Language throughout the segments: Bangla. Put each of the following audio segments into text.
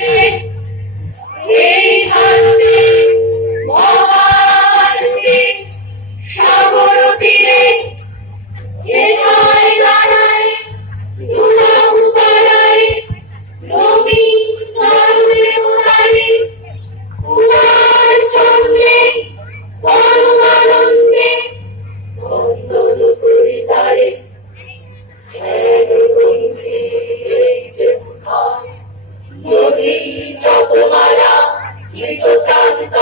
এই ভারতে মহাভারতে সাগর তীরে হেথায় দাঁড়ায় দুরাহু পাড়ায় রবি তরুণে উদারে উদার ছন্দে পরমানন্দে বন্দন করি তারে নদী জপমালা ধৃতপ্রান্ত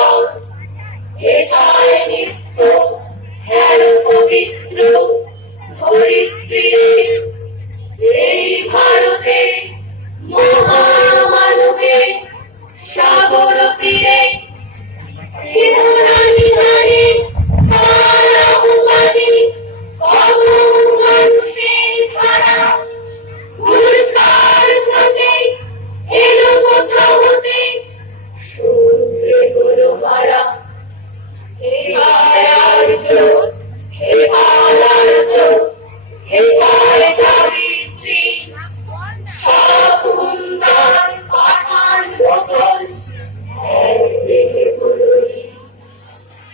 হেথায় নিত্য হের পবিত্র ধরিত্রীরে এই ভারতে মহামানবে সাগর তীরে নিধানে তারা উপাধি কত মানুষের ধারা উল্কার স্রোতে এলো কোথা হতে সমুদ্রে হলো মারা হে আর্য হে আর্য হে দাবিচ্ছি সব হুন্ডার পাঠান বদল একদিকে বলুনি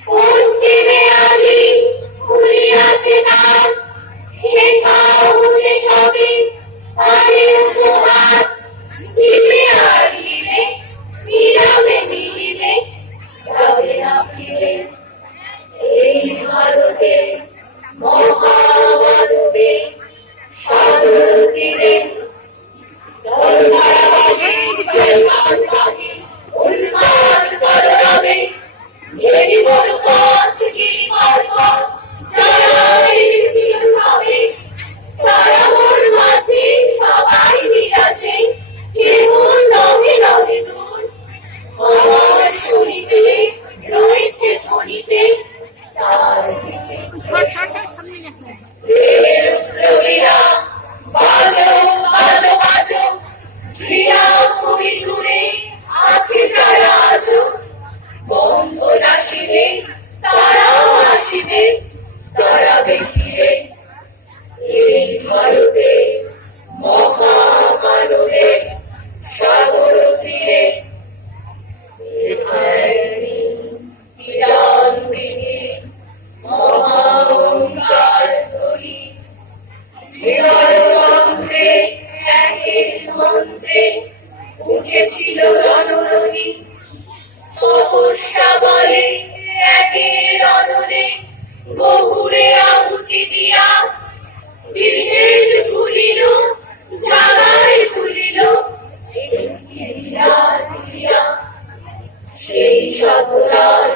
পশ্চিমে আজি ঘুরিয়াছে তার সেথা হতে সবে আরে উপহার দিবে আর দিবে মিলাবে মিলিবে যাবে না ফিরে এই ভারতে মহামানবে সাগর তীরে উন্মাদ বলরামে ঘেরি বড় পথ গিরি পর্বত যারাই চিরভাবে তারা মোর মাঝে সবাই বিরাজে কেহ নহে নহে দূর আমার শুনিতে রয়েছে ধ্বনিতে তার বিশে রুদ্রবীরা বাজো বাজো বাজো ক্রিয়া কবি দূরে আছে যারা আজো বন্ধন আসিবে তারাও আসিবে দাঁড়াবে ঘিরে এই ভারতে মহামানবে সাগর তীরে বিরান্বিনী মহাওঙ্কার ধ্বনি মন্ত্রে একের মন্ত্রে উঠেছিল রণরণী তপস্যা বলে একের অনলে বহুরে আহুতি দিয়া বিভেদ ভুলিল জাগায় তুলিল সেই সাধনার